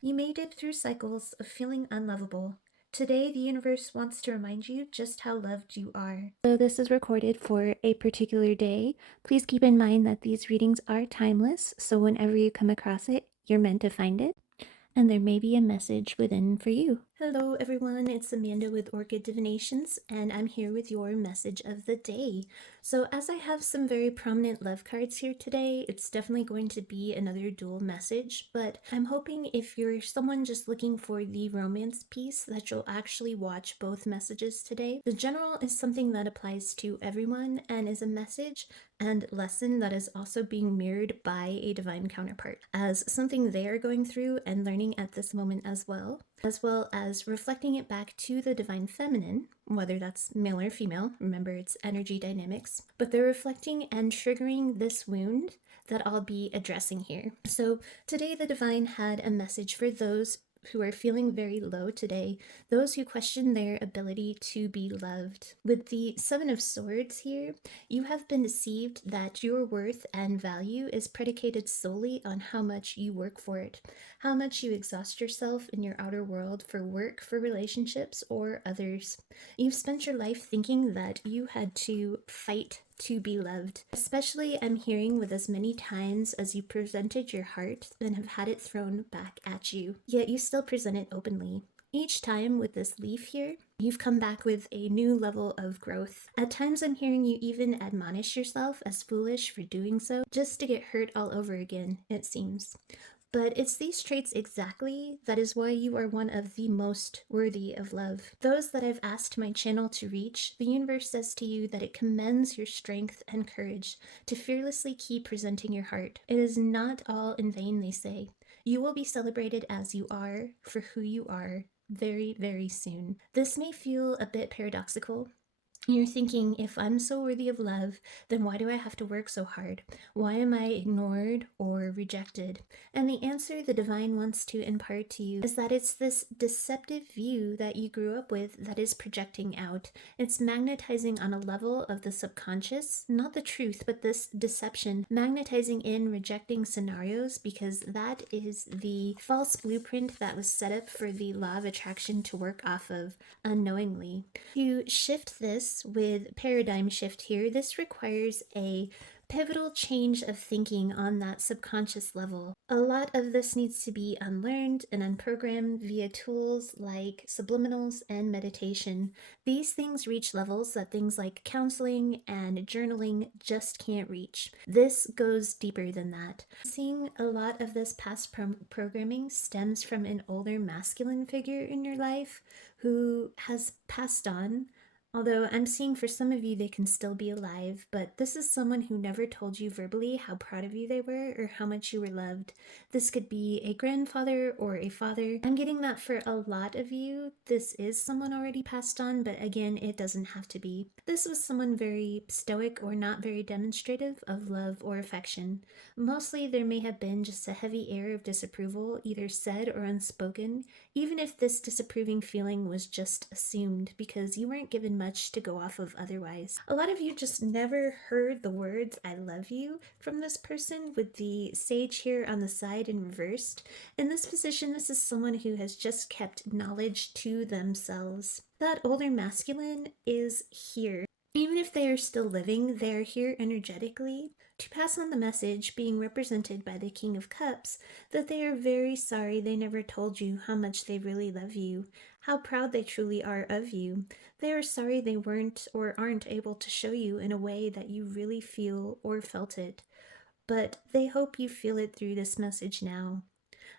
You may dip through cycles of feeling unlovable. Today, the universe wants to remind you just how loved you are. Though this is recorded for a particular day, please keep in mind that these readings are timeless, so whenever you come across it, you're meant to find it, and there may be a message within for you. Hello everyone, it's Amanda with Orchid Divinations, and I'm here with your message of the day. So as I have some very prominent love cards here today, it's definitely going to be another dual message, but I'm hoping if you're someone just looking for the romance piece that you'll actually watch both messages today. The general is something that applies to everyone and is a message and lesson that is also being mirrored by a divine counterpart as something they are going through and learning at this moment as well as reflecting it back to the divine feminine, whether that's male or female. Remember, it's energy dynamics, but they're reflecting and triggering this wound that I'll be addressing here. So today the divine had a message for those who are feeling very low today, those who question their ability to be loved. With the Seven of Swords here, you have been deceived that your worth and value is predicated solely on how much you work for it, how much you exhaust yourself in your outer world for work, for relationships, or others. You've spent your life thinking that you had to fight to be loved. Especially, I'm hearing with as many times as you presented your heart and have had it thrown back at you, yet you still present it openly. Each time with this leaf here, you've come back with a new level of growth. At times I'm hearing you even admonish yourself as foolish for doing so, just to get hurt all over again, it seems. But it's these traits exactly that is why you are one of the most worthy of love. Those that I've asked my channel to reach, the universe says to you that it commends your strength and courage to fearlessly keep presenting your heart. It is not all in vain, they say. You will be celebrated as you are, for who you are, very, very soon. This may feel a bit paradoxical. You're thinking, if I'm so worthy of love, then why do I have to work so hard? Why am I ignored or rejected? And the answer the divine wants to impart to you is that it's this deceptive view that you grew up with that is projecting out. It's magnetizing on a level of the subconscious, not the truth, but this deception, magnetizing in rejecting scenarios because that is the false blueprint that was set up for the law of attraction to work off of unknowingly. To shift this with paradigm shift here, this requires a pivotal change of thinking on that subconscious level. A lot of this needs to be unlearned and unprogrammed via tools like subliminals and meditation. These things reach levels that things like counseling and journaling just can't reach. This goes deeper than that. Seeing a lot of this past programming stems from an older masculine figure in your life who has passed on. Although I'm seeing for some of you they can still be alive, but this is someone who never told you verbally how proud of you they were or how much you were loved. This could be a grandfather or a father. I'm getting that for a lot of you, this is someone already passed on, but again, it doesn't have to be. This was someone very stoic or not very demonstrative of love or affection. Mostly there may have been just a heavy air of disapproval, either said or unspoken, even if this disapproving feeling was just assumed because you weren't given much to go off of otherwise. A lot of you just never heard the words "I love you" from this person, with the sage here on the side and reversed. In this position, this is someone who has just kept knowledge to themselves. That older masculine is here. Even if they are still living, they are here energetically to pass on the message, being represented by the King of Cups, that they are very sorry they never told you how much they really love you, how proud they truly are of you. They are sorry they weren't or aren't able to show you in a way that you really feel or felt it. But they hope you feel it through this message now.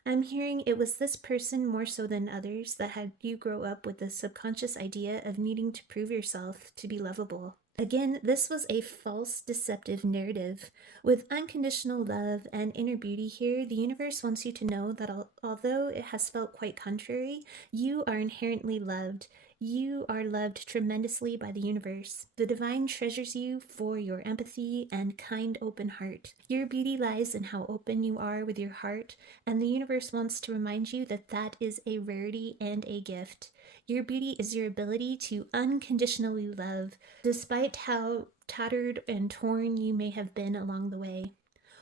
I'm hearing it was this person more so than others that had you grow up with the subconscious idea of needing to prove yourself to be lovable. Again, this was a false, deceptive narrative. With unconditional love and inner beauty here, the universe wants you to know that although it has felt quite contrary, you are inherently loved. You are loved tremendously by the universe. The divine treasures you for your empathy and kind, open heart. Your beauty lies in how open you are with your heart, and the universe wants to remind you that that is a rarity and a gift. Your beauty is your ability to unconditionally love, despite how tattered and torn you may have been along the way.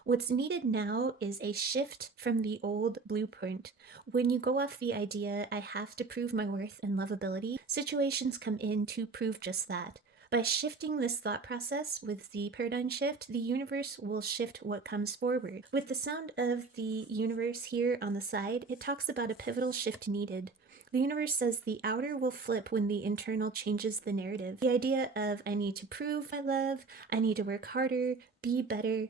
What's needed now is a shift from the old blueprint. When you go off the idea, I have to prove my worth and lovability, situations come in to prove just that. By shifting this thought process with the paradigm shift, the universe will shift what comes forward. With the sound of the universe here on the side, it talks about a pivotal shift needed. The universe says the outer will flip when the internal changes the narrative. The idea of I need to prove my love, I need to work harder, be better,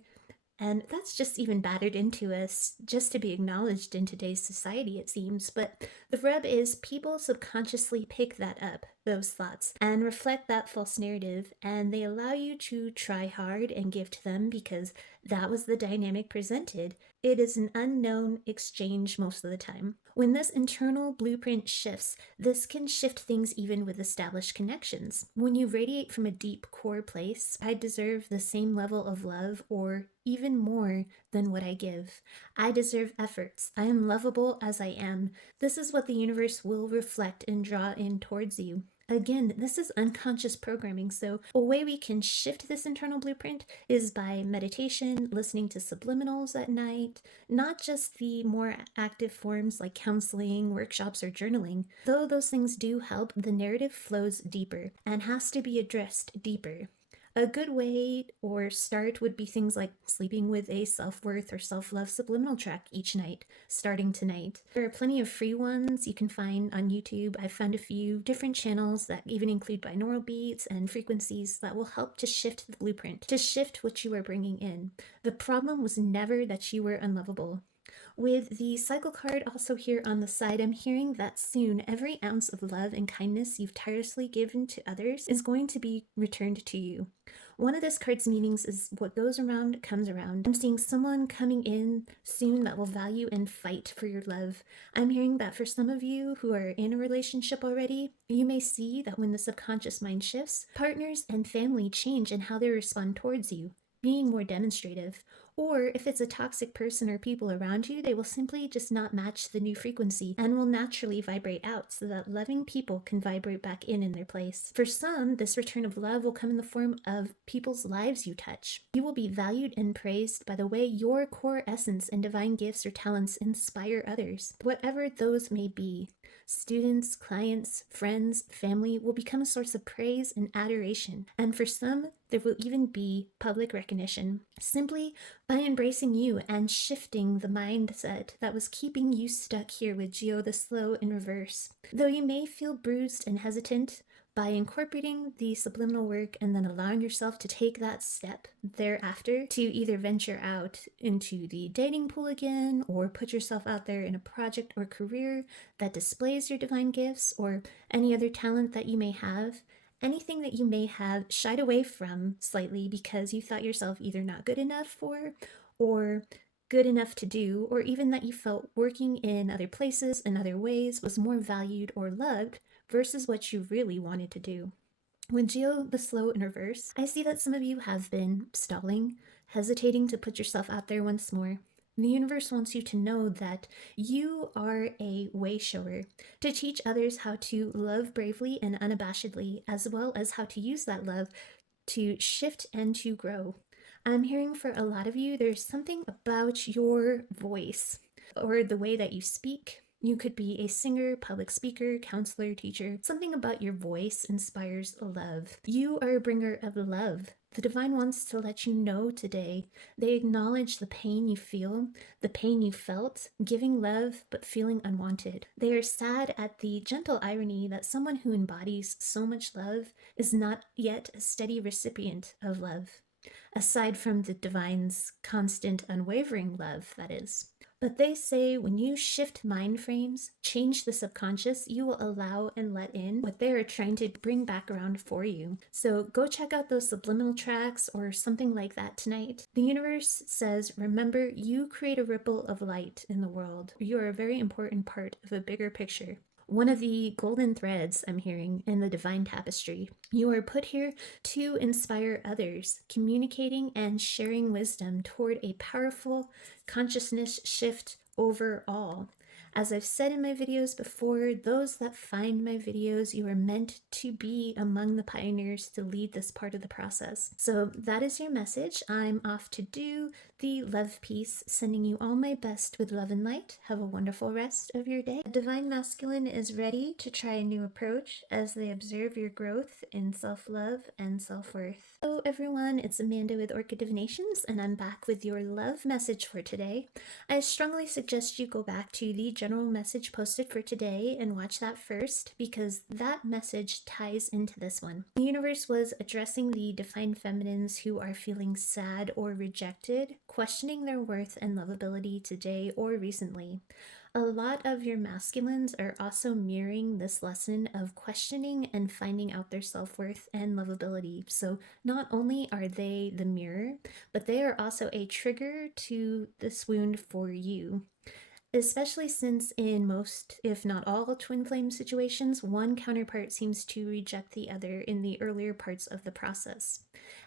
and that's just even battered into us just to be acknowledged in today's society, it seems. But the rub is people subconsciously pick that up, those thoughts, and reflect that false narrative, and they allow you to try hard and give to them because that was the dynamic presented. It is an unknown exchange most of the time. When this internal blueprint shifts, this can shift things even with established connections. When you radiate from a deep core place, I deserve the same level of love or even more than what I give. I deserve efforts. I am lovable as I am. This is what the universe will reflect and draw in towards you. Again, this is unconscious programming, so a way we can shift this internal blueprint is by meditation, listening to subliminals at night, not just the more active forms like counseling, workshops, or journaling. Though those things do help, the narrative flows deeper and has to be addressed deeper. A good way or start would be things like sleeping with a self-worth or self-love subliminal track each night, starting tonight. There are plenty of free ones you can find on YouTube. I've found a few different channels that even include binaural beats and frequencies that will help to shift the blueprint, to shift what you are bringing in. The problem was never that you were unlovable. With the cycle card also here on the side, I'm hearing that soon every ounce of love and kindness you've tirelessly given to others is going to be returned to you. One of this card's meanings is what goes around comes around. I'm seeing someone coming in soon that will value and fight for your love. I'm hearing that for some of you who are in a relationship already, you may see that when the subconscious mind shifts, partners and family change in how they respond towards you, being more demonstrative. Or if it's a toxic person or people around you, they will simply just not match the new frequency and will naturally vibrate out so that loving people can vibrate back in their place. For some, this return of love will come in the form of people's lives you touch. You will be valued and praised by the way your core essence and divine gifts or talents inspire others, whatever those may be. Students, clients, friends, family will become a source of praise and adoration, and for some, there will even be public recognition, simply by embracing you and shifting the mindset that was keeping you stuck here with Geo the Slow in reverse. Though you may feel bruised and hesitant, by incorporating the subliminal work and then allowing yourself to take that step thereafter to either venture out into the dating pool again or put yourself out there in a project or career that displays your divine gifts or any other talent that you may have, anything that you may have shied away from slightly because you thought yourself either not good enough for or good enough to do, or even that you felt working in other places and other ways was more valued or loved versus what you really wanted to do. With Geo the Slow in reverse, I see that some of you have been stalling, hesitating to put yourself out there once more. The universe wants you to know that you are a way shower, to teach others how to love bravely and unabashedly, as well as how to use that love to shift and to grow. I'm hearing for a lot of you, there's something about your voice or the way that you speak. You could be a singer, public speaker, counselor, teacher. Something about your voice inspires love. You are a bringer of love. The divine wants to let you know today. They acknowledge the pain you feel, the pain you felt, giving love but feeling unwanted. They are sad at the gentle irony that someone who embodies so much love is not yet a steady recipient of love. Aside from the divine's constant, unwavering love, that is. But they say when you shift mind frames, change the subconscious, you will allow and let in what they are trying to bring back around for you. So go check out those subliminal tracks or something like that tonight. The universe says, remember, you create a ripple of light in the world. You are a very important part of a bigger picture. One of the golden threads I'm hearing in the divine tapestry. You are put here to inspire others, communicating and sharing wisdom toward a powerful consciousness shift overall. As I've said in my videos before, those that find my videos, you are meant to be among the pioneers to lead this part of the process. So that is your message. I'm off to do the love piece, sending you all my best with love and light. Have a wonderful rest of your day. Divine Masculine is ready to try a new approach as they observe your growth in self-love and self-worth. Hello everyone, it's Amanda with Orchid Divinations, and I'm back with your love message for today. I strongly suggest you go back to the general message posted for today and watch that first, because that message ties into this one. The universe was addressing the divine feminines who are feeling sad or rejected, questioning their worth and lovability today or recently. A lot of your masculines are also mirroring this lesson of questioning and finding out their self-worth and lovability. So not only are they the mirror, but they are also a trigger to this wound for you. Especially since in most, if not all, twin flame situations, one counterpart seems to reject the other in the earlier parts of the process.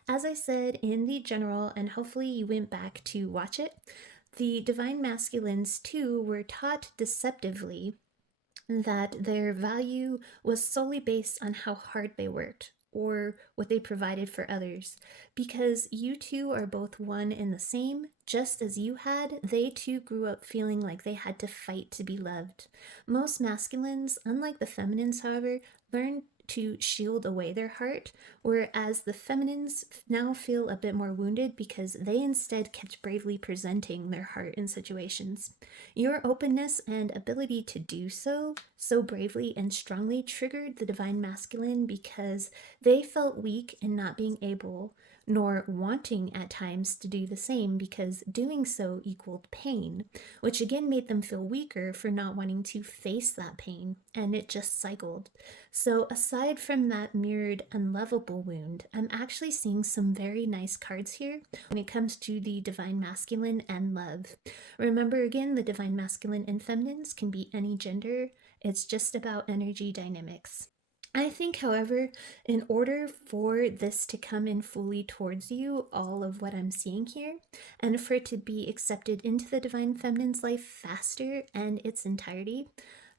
As I said in the general, and hopefully you went back to watch it, the divine masculines too were taught deceptively that their value was solely based on how hard they worked or what they provided for others. Because you two are both one and the same, just as you had, they too grew up feeling like they had to fight to be loved. Most masculines, unlike the feminines, however, learn to shield away their heart, whereas the feminines now feel a bit more wounded because they instead kept bravely presenting their heart in situations. Your openness and ability to do so bravely and strongly triggered the divine masculine because they felt weak in not being able nor wanting at times to do the same, because doing so equaled pain, which again made them feel weaker for not wanting to face that pain, and it just cycled. So aside from that mirrored unlovable wound, I'm actually seeing some very nice cards here when it comes to the divine masculine and love. Remember again, the divine masculine and feminines can be any gender. It's just about energy dynamics. I think, however, in order for this to come in fully towards you, all of what I'm seeing here, and for it to be accepted into the divine feminine's life faster and its entirety,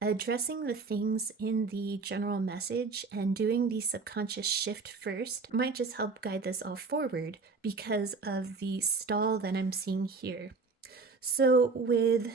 addressing the things in the general message and doing the subconscious shift first might just help guide this all forward because of the stall that I'm seeing here. So with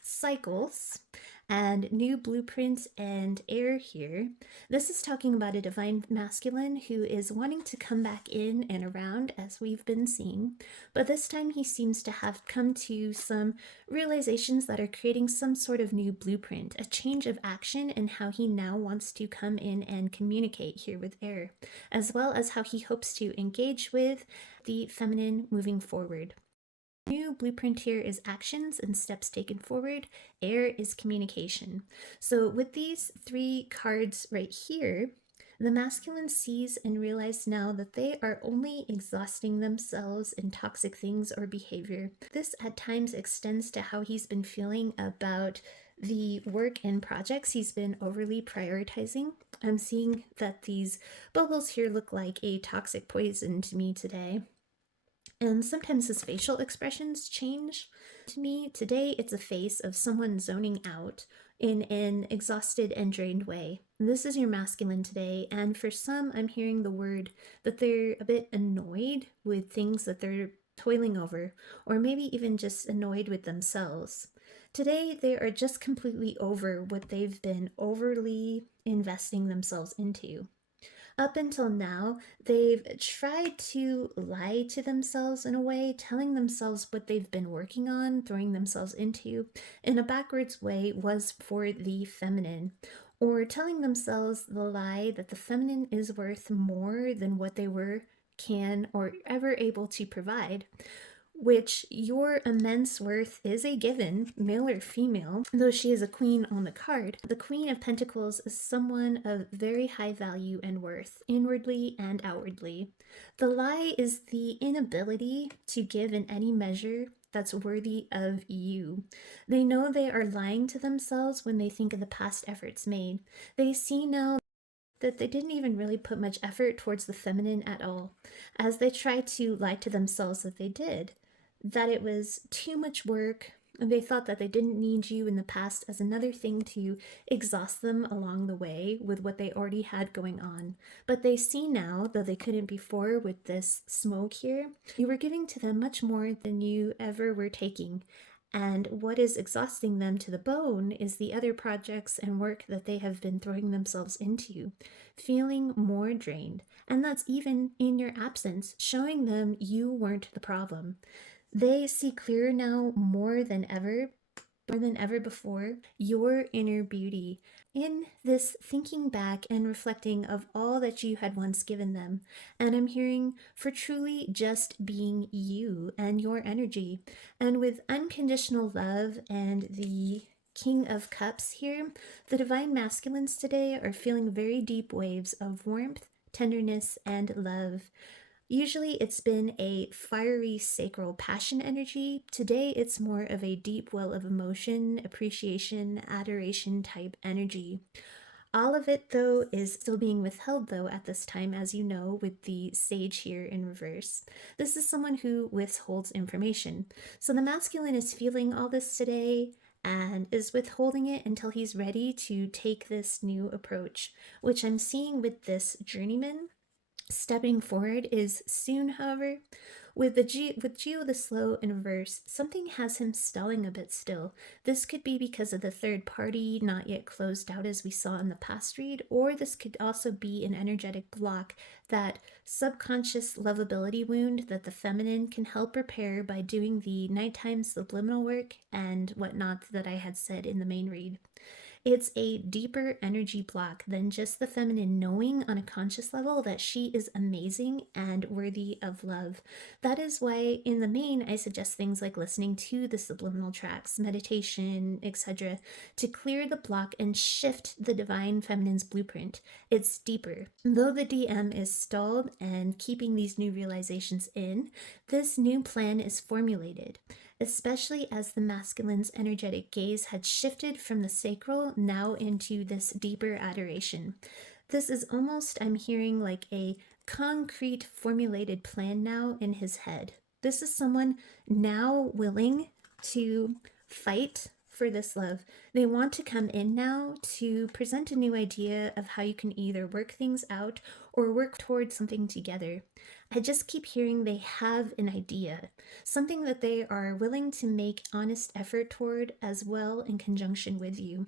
cycles and new blueprints and air here, this is talking about a divine masculine who is wanting to come back in and around, as we've been seeing, but this time he seems to have come to some realizations that are creating some sort of new blueprint, a change of action in how he now wants to come in and communicate here with air, as well as how he hopes to engage with the feminine moving forward. New blueprint here is actions and steps taken forward. Air is communication. So with these three cards right here, the masculine sees and realizes now that they are only exhausting themselves in toxic things or behavior. This at times extends to how he's been feeling about the work and projects he's been overly prioritizing. I'm seeing that these bubbles here look like a toxic poison to me today. And sometimes his facial expressions change. To me, today it's a face of someone zoning out in an exhausted and drained way. This is your masculine today, and for some, I'm hearing the word that they're a bit annoyed with things that they're toiling over, or maybe even just annoyed with themselves. Today, they are just completely over what they've been overly investing themselves into. Up until now, they've tried to lie to themselves in a way, telling themselves what they've been working on, throwing themselves into, in a backwards way, was for the feminine, or telling themselves the lie that the feminine is worth more than what they were, can, or ever able to provide, which your immense worth is a given, male or female, though she is a queen on the card. The Queen of Pentacles is someone of very high value and worth, inwardly and outwardly. The lie is the inability to give in any measure that's worthy of you. They know they are lying to themselves when they think of the past efforts made. They see now that they didn't even really put much effort towards the feminine at all, as they try to lie to themselves that they did, that it was too much work, They thought that they didn't need you in the past as another thing to exhaust them along the way with what they already had going on. But they see now, though they couldn't before with this smoke here, you were giving to them much more than you ever were taking. And what is exhausting them to the bone is the other projects and work that they have been throwing themselves into, feeling more drained. And that's even in your absence, showing them you weren't the problem. They see clearer now more than ever before, your inner beauty. In this thinking back and reflecting of all that you had once given them, and I'm hearing for truly just being you and your energy, and with unconditional love and the King of Cups here, the divine masculines today are feeling very deep waves of warmth, tenderness, and love. Usually it's been a fiery sacral passion energy. Today it's more of a deep well of emotion, appreciation, adoration type energy. All of it, though, is still being withheld, though, at this time, as you know, with the sage here in reverse. This is someone who withholds information. So the masculine is feeling all this today and is withholding it until he's ready to take this new approach, which I'm seeing with this journeyman. Stepping forward is soon, however. With Geo the slow in reverse, something has him stalling a bit still. This could be because of the third party not yet closed out as we saw in the past read, or this could also be an energetic block, that subconscious lovability wound that the feminine can help repair by doing the nighttime subliminal work and whatnot that I had said in the main read. It's a deeper energy block than just the feminine knowing on a conscious level that she is amazing and worthy of love. That is why, in the main, I suggest things like listening to the subliminal tracks, meditation, etc., to clear the block and shift the divine feminine's blueprint. It's deeper. Though the DM is stalled and keeping these new realizations in, this new plan is formulated, especially as the masculine's energetic gaze had shifted from the sacral now into this deeper adoration. This is almost, I'm hearing, like a concrete formulated plan now in his head. This is someone now willing to fight for this love. They want to come in now to present a new idea of how you can either work things out or work towards something together. I just keep hearing they have an idea, something that they are willing to make honest effort toward as well in conjunction with you.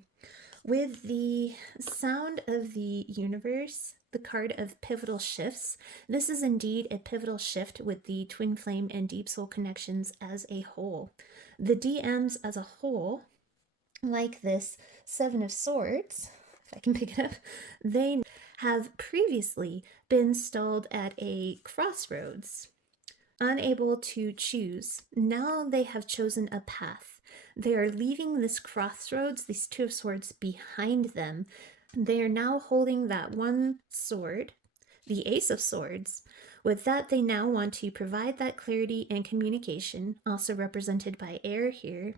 With the sound of the universe, the card of pivotal shifts, this is indeed a pivotal shift with the twin flame and deep soul connections as a whole. The DMs as a whole, like this Seven of Swords, if I can pick it up, they have previously been stalled at a crossroads, unable to choose. Now they have chosen a path. They are leaving this crossroads, these Two of Swords, behind them. They are now holding that one sword, the Ace of Swords. With that, they now want to provide that clarity and communication, also represented by air here.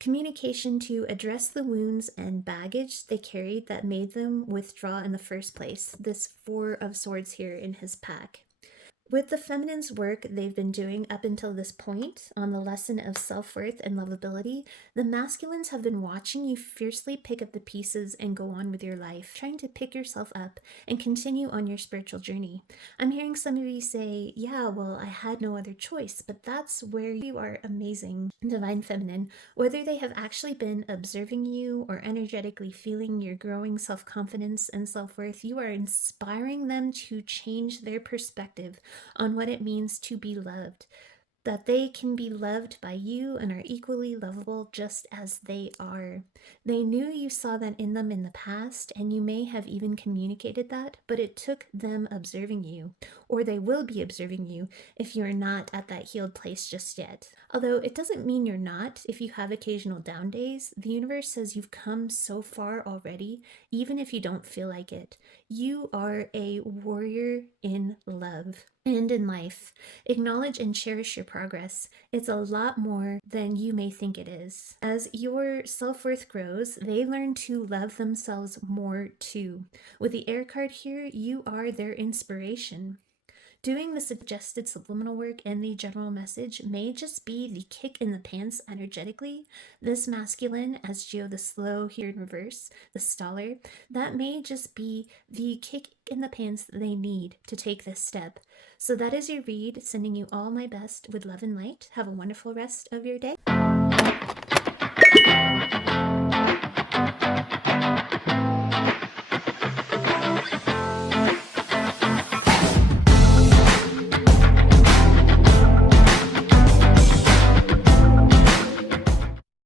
Communication to address the wounds and baggage they carried that made them withdraw in the first place. This Four of Swords here in his pack. With the feminine's work they've been doing up until this point on the lesson of self-worth and lovability, the masculines have been watching you fiercely pick up the pieces and go on with your life, trying to pick yourself up and continue on your spiritual journey. I'm hearing some of you say, yeah, well, I had no other choice, but that's where you are amazing, divine feminine. Whether they have actually been observing you or energetically feeling your growing self-confidence and self-worth, you are inspiring them to change their perspective on what it means to be loved, that they can be loved by you and are equally lovable just as they are. They knew you saw that in them in the past, and you may have even communicated that, but it took them observing you, or they will be observing you if you're not at that healed place just yet. Although it doesn't mean you're not if you have occasional down days. The universe says you've come so far already, even if you don't feel like it. You are a warrior in love and in life. Acknowledge and cherish your progress. It's a lot more than you may think it is. As your self-worth grows, they learn to love themselves more too. With the air card here, you are their inspiration. Doing the suggested subliminal work and the general message may just be the kick in the pants energetically. This masculine, as Geo the slow here in reverse, the staller, that may just be the kick in the pants that they need to take this step. So that is your read, sending you all my best with love and light. Have a wonderful rest of your day.